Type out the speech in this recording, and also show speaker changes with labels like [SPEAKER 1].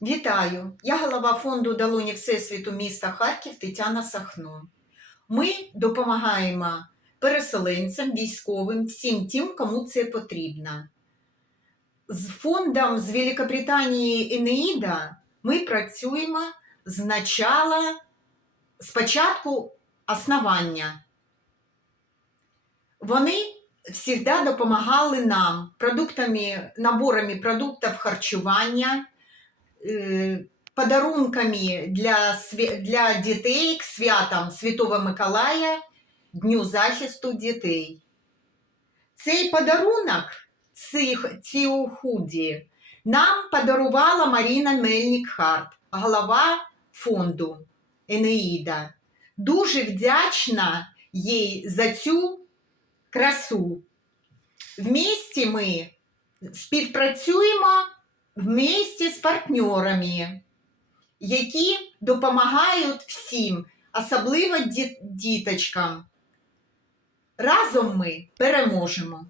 [SPEAKER 1] Вітаю! Я голова фонду Долоні Всесвіту міста Харків Тетяна Сахно. Ми допомагаємо переселенцям, військовим, всім тим, кому це потрібно. З фондом з Великобританії Енеїда ми працюємо з начала, з початку основання. Вони завжди допомагали нам продуктами, наборами продуктів харчування, подарунками для, для дітей к святам Святого Миколая, Дню захисту дітей. Цей подарунок, цих, ці худі, нам подарувала Маріна Мельник-Харт, голова фонду Енеїда. Дуже вдячна їй за цю красу. Вместе ми співпрацюємо вместе з партнерами, які допомагають всім, особливо діточкам. Разом ми переможемо.